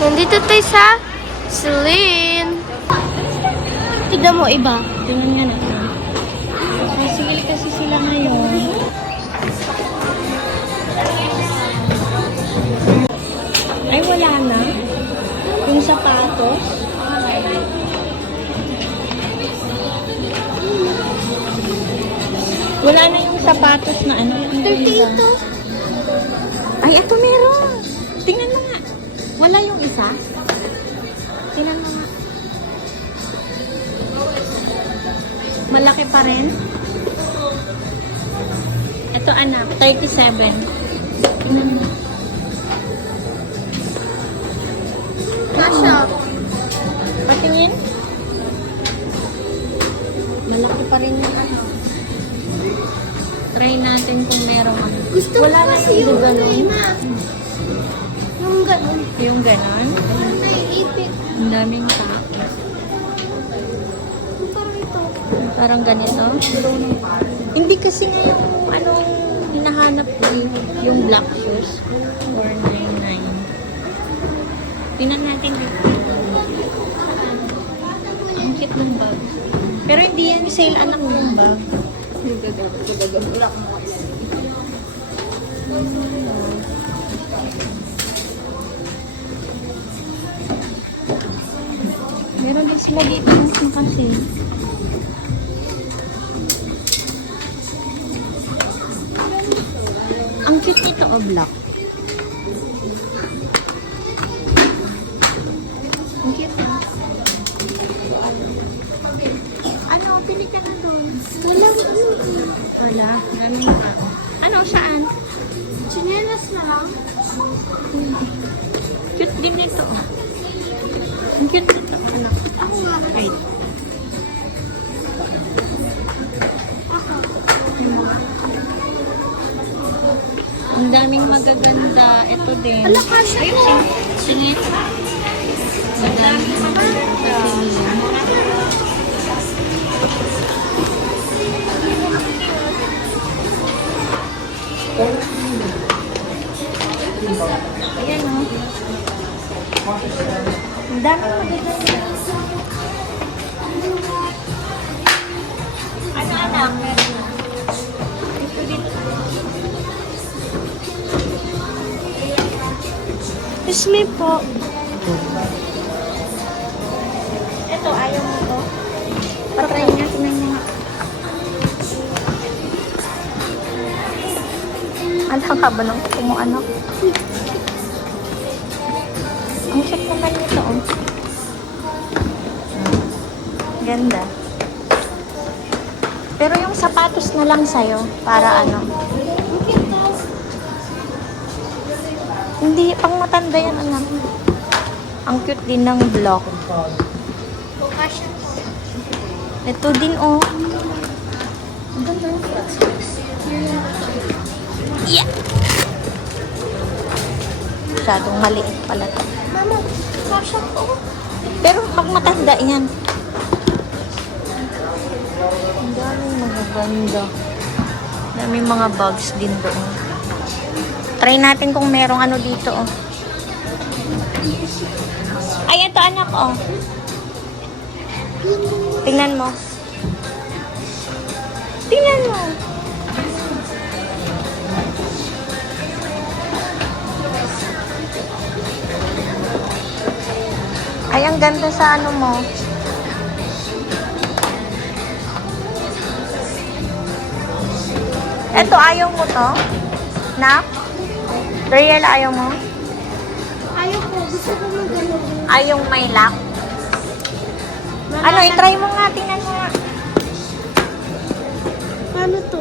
Nandito tayo sa Celine. Tignan mo iba. Tignan nga natin. Sige kasi sila ngayon. Ay, wala na. Yung sapatos. Wala na yung sapatos na ano. 32. Ay, ito meron. Tingnan mo nga. Wala yung isa. Tingnan mo nga. Malaki pa rin. Ito anak, 37. Tingnan mo. Kasha. Patingin. Malaki pa rin yung ano. Try natin kung meron kami. Gusto wala ko na kasi yung ganun. Yung ganon. Yung ganon? Naiipit. Ang daming tao. Parang ito. Parang ganito? Hindi kasi nga yung anong hinahanap ko yung black shoes. 499. Tingnan natin dito. Ang cute ng bag. Pero hindi yan sale anak ng bag. Meron din sila dito kasi. Ang cute nito o black. Ang cute ah. Ano, pili ka na doon. Wala, daming tao. Ano, saan? Chinelas na lang. Cute din nito. Ang cute nito, anak. Ako nga. Wait. Ang daming magaganda. Ito din. Ala, kasha Ayun, ko. singit. Ang daming magaganda. Ayan o. Ang daming magaganda. Ano anak? Ito dito. Kiss me po. Ito, ayaw mo to. Patry nga, tingnan mo nga. Ang haba ng kuko mo, anak. Ang cute naman nito, oh. Ganda. Pero yung sapatos na lang sa'yo, para ano. Hindi, pang matanda yan, anak. Ang cute din ng block. Kasha. Ito din, oh. Ang ganda ng flats. Yeah! Masyadong maliit pala to. Mama, kasha ko. Pero pag matanda yan. Ang daming magaganda. Daming mga bags din doon. Try natin kung merong ano dito, oh. Ay, ito anak, oh. Tingnan mo. Tingnan mo. Ay, ang ganda sa ano mo. Eto, ayaw mo to? Na? Real, ayaw mo? Ayaw ko. Gusto ko ng ganon. Ayaw may lock? Ano, itry mo nga, tingnan mo nga. Paano to?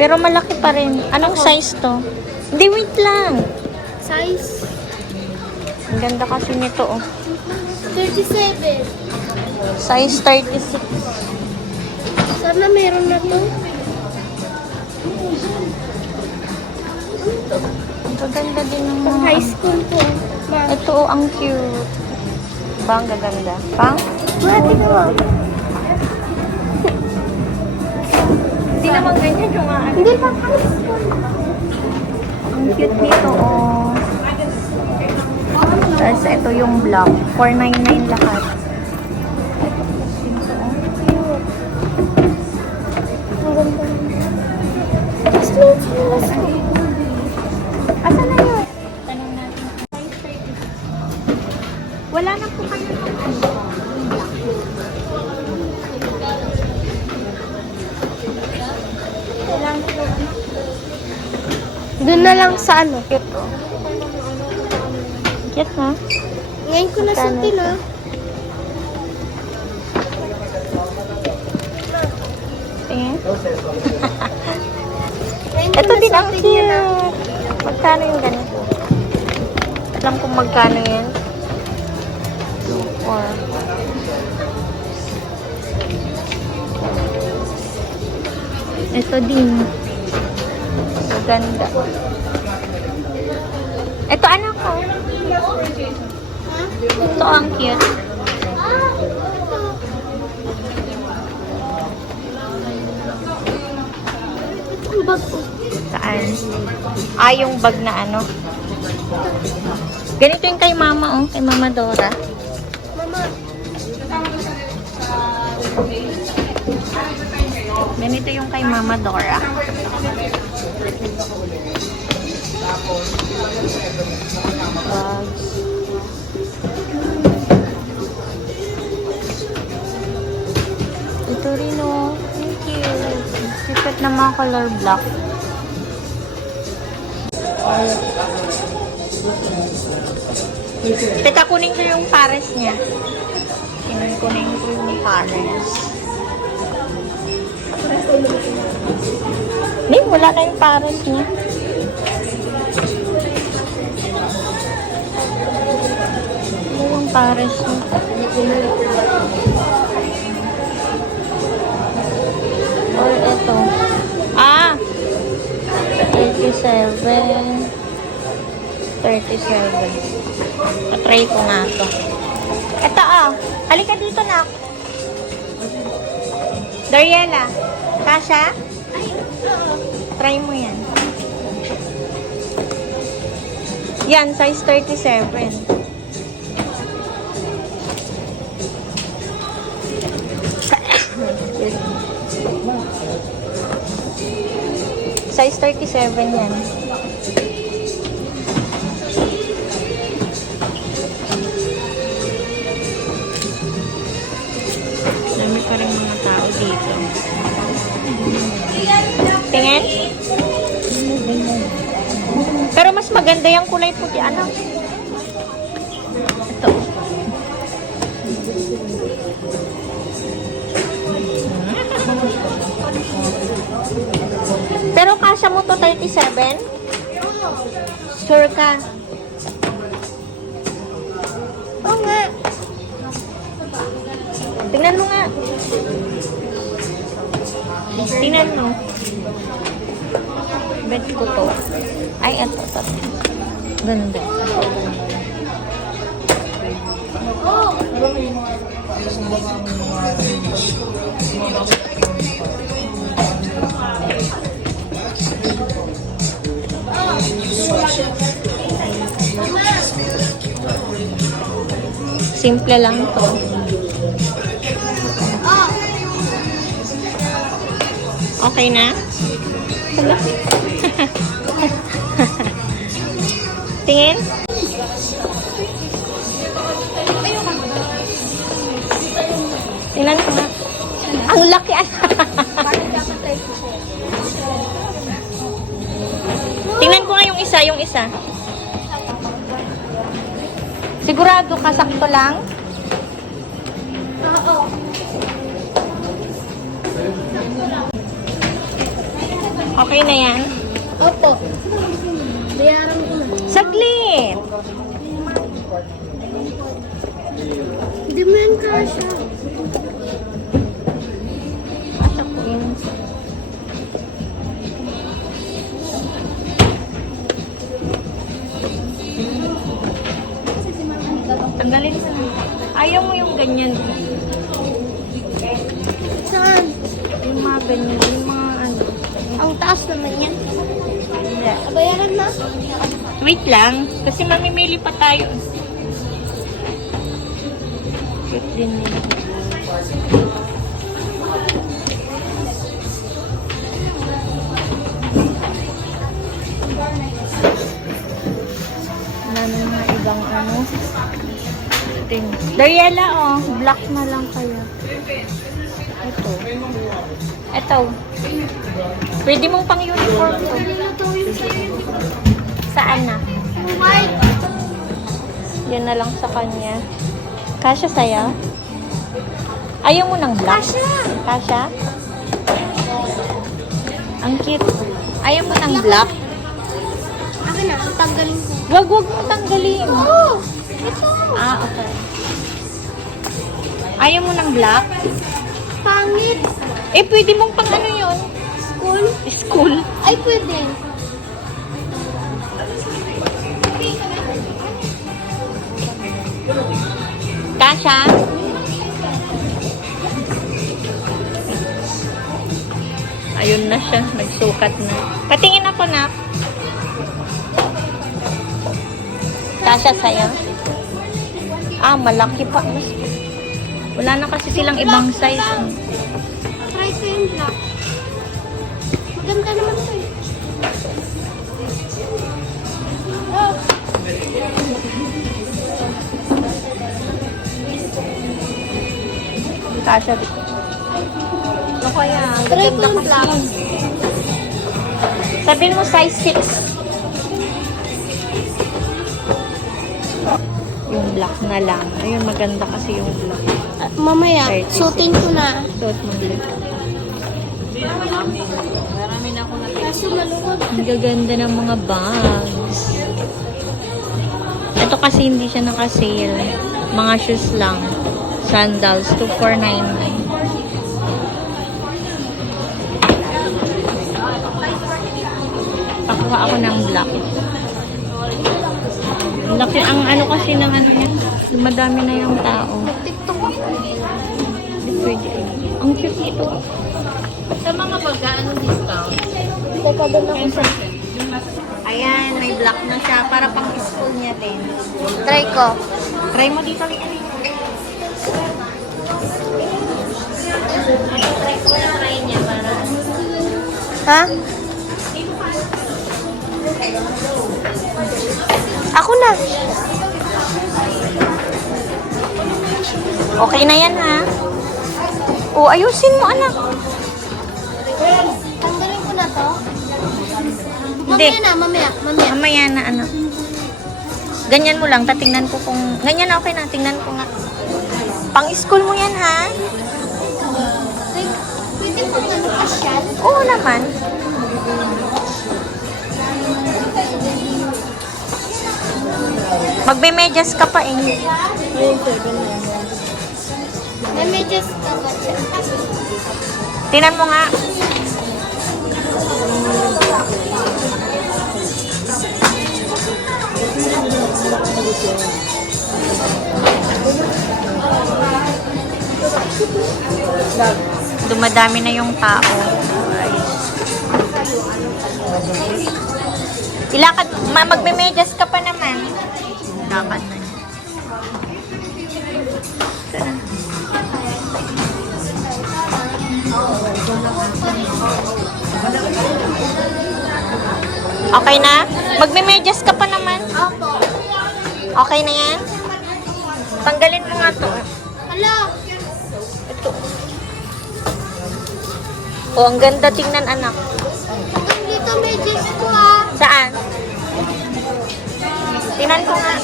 Pero malaki pa rin. Anong size to? Hindi, wait lang. Size Ang ganda kasi nito, oh. 37. Size 36. Sana meron na to. Ang ganda din ng Pang mga... high school po. Ma. Ito, oh, ang cute. Ba, ang gaganda. Pang? Mati ka mo. Hindi naman ganyan yung mga... Hindi pa high school. Ang cute nito, oh. Tapos ito yung block. 499 lahat. Ang ganda. Mas close. Asa na yun? Tanong natin. Wala na po kayo ng ano. Doon na lang sa ano. Cute oh. Cute na. Ngayon ko na suotin ah. Tingin. Ngayon ko Ito na din ang suotin yan, ah. cute. Magkano yung ganito? Alam kung magkano yan. 2, 4. Ito din. Ganda. Ito anak ko. Ito ang cute. Ang bag ko. Saan? Yung bag na ano. Ganito yung kay mama, oh. Kay Mama Dora. Mama. Ganito yung kay Mama Dora. Bags. Ito rin, oh. Thank you. Sipit na mga color black. Teka, kunin ko yung pares niya. Kunin ko yung pares. Wala na yung pares niya. Ano yung pares niya? Or ito. 37. 37. Patry ko nga to. Ito halika dito na. Dariela. Kasha? Try mo yan. Yan, size 37. Size 37 yan. Dami pa rin mga tao dito. Tingin? Pero mas maganda yung kulay puti. Ano? Ito. Pero kasya mo to 37? Sure ka? Oo nga. Tingnan mo nga. Tingnan mo. Bet ko to. Ay, ito. Ganda. Simple lang to. Okay na? Tingin? Tingnan ko nga. Ang laki. Tingnan ko nga yung isa. Sigurado ka, sakto lang? Oo. Okay na yan? Opo. Bayaran ko na. Saglit! Hindi mo yan kasha. Pasok ko yun. Tanggalin mo. Ayaw mo yung ganyan. Saan? Yung mga ganyan. Yung mga ano. Ang taas naman yan. Hindi. Bayaran na. Wait lang. Kasi mamimili pa tayo. din nila. Wala na mga ibang ano. Ting. Dariela, oh. Black na lang kayo. Ito. Ito. Pwede mong pang uniform to. Saan na? White. Yan na lang sa kanya. Kasha sa'yo? Ayaw mo ng black? Kasha? Ang cute. Ayaw mo ng black? Akin na, tanggalin ko. Wag mo tanggalin. Oh! Ito! Ah, okay. Ayaw mo ng black? Pangit! Eh, pwede mong pang ano yun? School? School. Ay, pwede. Kasha? Ayun na siya. Nagsukat na. Patingin ako na. Kasha sa'yo? Ah, malaki pa. Mas... Wala na kasi silang ibang size. Try ko yung black. Maganda naman ito eh. Oh! Kasha dito. Ano kaya? Try ko yung black. Sabihin mo size 6. Yung black na lang. Ayun, maganda kasi yung black. Mamaya, 36. suotin ko na. Suot mo din. Kaso maluwag. Ang gaganda ng mga bags. Ito kasi hindi siya naka-sale. Mga shoes lang. Sandals, 2499. Pakuha ako ng black. Laki ang ano kasi ng ano yan. Madami na yung tao. TikTok ko. Hindi pwede. Ang cute nito. Sa mga baga, anong discount? Teka, doon ako sa... Ayan, may black na siya. Para pang school niya din. Try ko. Try mo dito rin. Try ko na try niya para. Ha? Ako na. Okay na yan ha. O, ayusin mo anak. Tanggalin ko na to. Hindi. Mamaya na, mamaya. Mamaya. Mamaya na anak. Ganyan mo lang. Tatingnan ko kung... Ganyan na okay na. Tingnan ko nga. Pang school mo yan ha. Like, pwede mo ano kasyal? Oo naman. Magbe-medyas ka pa eh. May medyas ka ba siya? Tingnan mo nga. Dumadami na yung tao. Ilakad, magme-medyas ka pa naman. Lakad na. Tara. Okay na? Magme-medyas ka pa naman. Opo. Okay na yan? Tanggalin mo nga to. Hala. Ito. Oh, ang ganda tingnan anak. Hanggang dito medyas ko ah. Saan? Tingnan ko nga.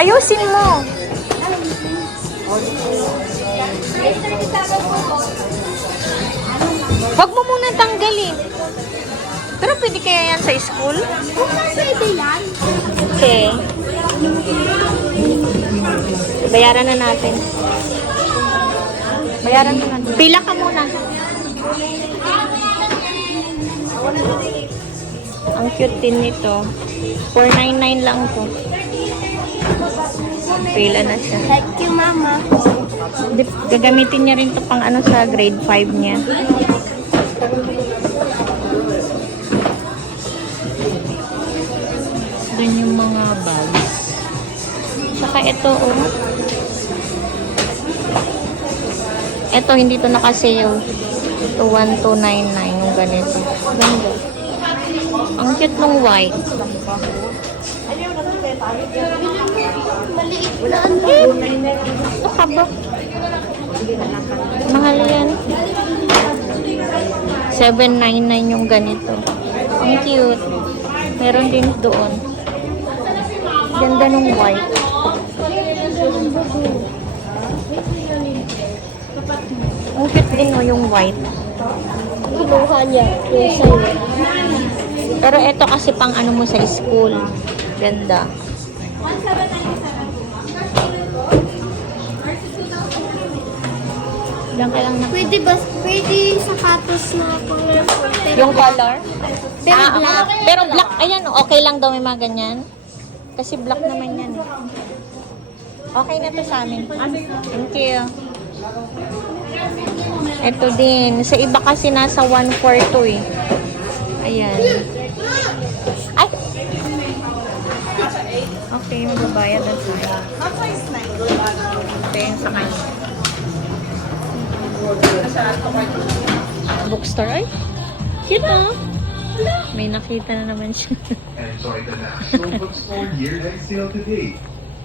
Ayusin mo. Huwag mo muna tanggalin. Pero pwede kaya yan sa school? Kung pwede yan. Okay. Bayaran na natin. Bayaran na natin. Pila ka muna. Ang cute din nito. 499 lang po. Pila na siya. Thank you, mama. Gagamitin niya rin to pang ano sa grade 5 niya. Doon yung mga bags. Saka ito, oh. Ito, hindi to naka-sale. Ito, 1299 yung ganito. Ganda. Ang cute nung white. Maliit na ano. Ito ka ba? Mahal yan. 799 yung ganito. Ang cute. Meron din doon. Ganda nung white. Ang cute din mo yung white. Kinuha niya. Yung sa'yo. Pero ito kasi pang ano mo sa school. Ganda. Lang ka lang na. Pwede ba? Pwede sapatos na colorful. Yung color? Pero black. Pero black, ayan, okay lang daw may mga ganyan. Kasi black naman yan eh. Okay na to sa amin. Thank you. Ito din. Sa iba kasi nasa 142 eh. Ayan. Ay! Okay, magbabayad na tayo. Ito yung sa kanya. Bookstore, ay? Cute ah. May nakita na naman siya. Enjoy the National Bookstore year-end sale today.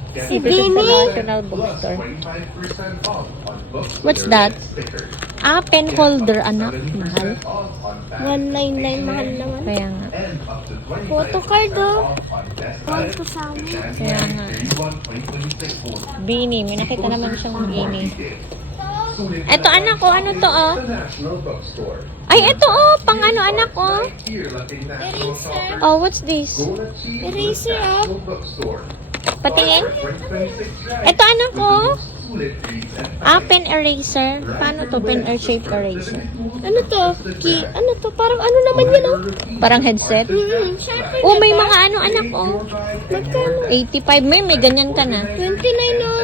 Get Ito sa National plus Bookstore. 25% off on books, What's stickers, that? and stickers. Ah, pen holder, anak. 70% Mahal. off on bags, 199 mahal naman. Kaya nga. and up to 25% Photocard, oh. off on best Mahal buys to sa amin. Kaya nga. January 31, 2026 only. Beanie. May nakita naman siyang For more beanie. details. Sulit Eto, na anak ko. Ano to, oh? sa National Bookstore. Ay, ito oh. Pang ano, anak ko. Right here, Latin National Shopper. Oh, what's this? Go to see the Eraser, ah. National Bookstore. Patingin? 2026 drive. Ito, anak ko. Sulit reads and Ah, pen eraser. Paano to? Pen or shape eraser. Ano to? Ano to? Parang ano naman yan, oh? Parang headset. Sharpen Oh, na may ba? mga ano, anak ko. Magkano? 85. May ganyan ka na. 29, oh.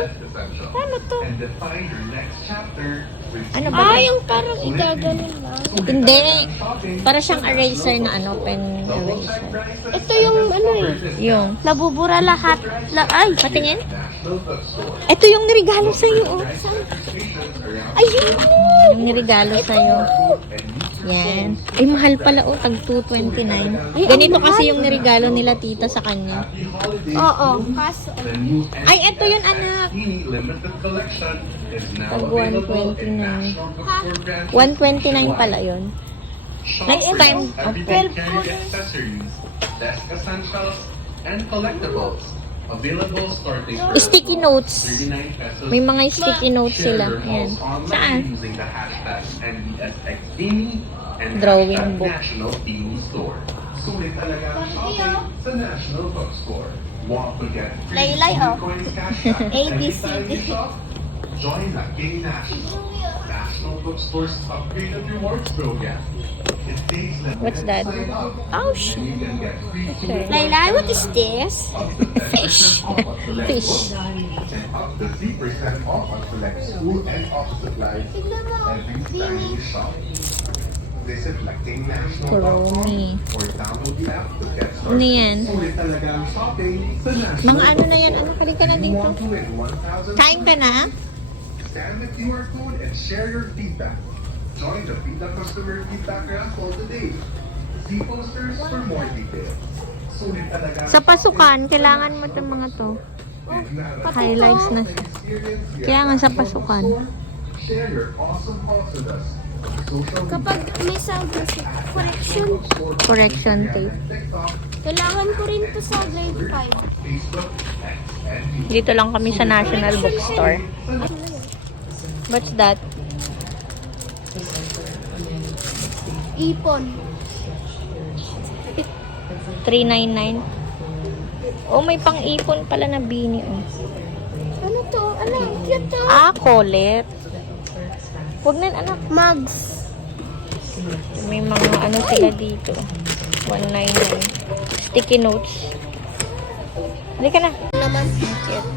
Paano to? And define your next chapter with Ano ba? Ah, yung parang igaganon lang. Hindi. Para siyang eraser na ano, pen eraser. Ito yung ano eh. Yung. Nabubura lahat. Ay, Patingin? National Bookstore. Ito yung niregalo sa'yo, oh. ayun! Yung niregalo sa'yo. Yan. Ay, mahal pala, oh. Tag 229. Ganito kasi yung niregalo nila tita sa kanya. Oo, kaso. The new Ay, ito yun, anak. NFTini limited collection is now Tag available in 129. National Bookstore branches. 129 pala yun. Shop Next for time, those everyday carry accessories, desk essentials, and collectibles. Available starting from Sticky notes. 39 pesos. May mga sticky notes Share sila. your Ayan. hauls online Saan? using the hashtag NBSXBini and Drawing hashtag book. National Beanie Store. Sulit talaga ang shopping sa National Bookstore. Want to get free Laylay, oh. coins cashback ABC. anytime you shop? Join the King National. National Bookstore's upgraded rewards program. It takes less What's than that? sign up. Ouch. You can get free Okay. Laylay, what is this? Fish. Fish. And up to 3% off on select school and office supplies every time you shop. Visit La King National Kuromi. or download the app to get Ano started. yan? Sulit talaga ang shopping sa National. Mga ano na yan? Ano? Halika na You dito. want to win 1,000 Kain ka na? Scan the QR code and share your feedback. Join the Pita Customer Feedback Raffle today. See posters for more details. Sulit talaga. Sa pasukan, kailangan mo itong mga to. Highlights na siya. Kaya nga sa pasukan. Share your awesome hauls with us. Social Kapag may sound correction, Correction tape. TikTok, kailangan ko rin to sa grade 5. Facebook, X, and Dito lang kami sa National Bookstore. What's that? Ipon. 399. Oh, may pang-ipon pala na beanie. Oh. Ano to? Ano? Cute to. Ah, collet. Huwag na, anak. Mugs. May mga ano sila dito. 199. Sticky notes. Halika na. Naman. Cute.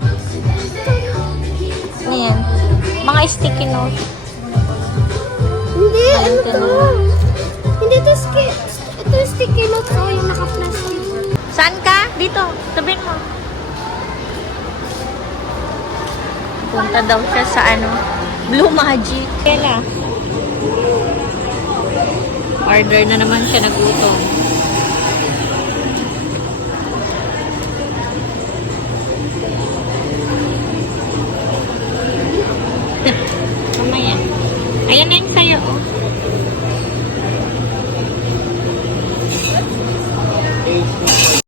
Ano yan? Mga sticky notes. Hindi, ano Ito to? na. Hindi to ito sticky notes oh, yung naka-plastic. Saan ka? Dito. Sabihin mo. Punta daw siya sa ano, Blue Magic. Kela. Order na naman siya, nagutom. Mamaya. Ayan na yung sayo, oh.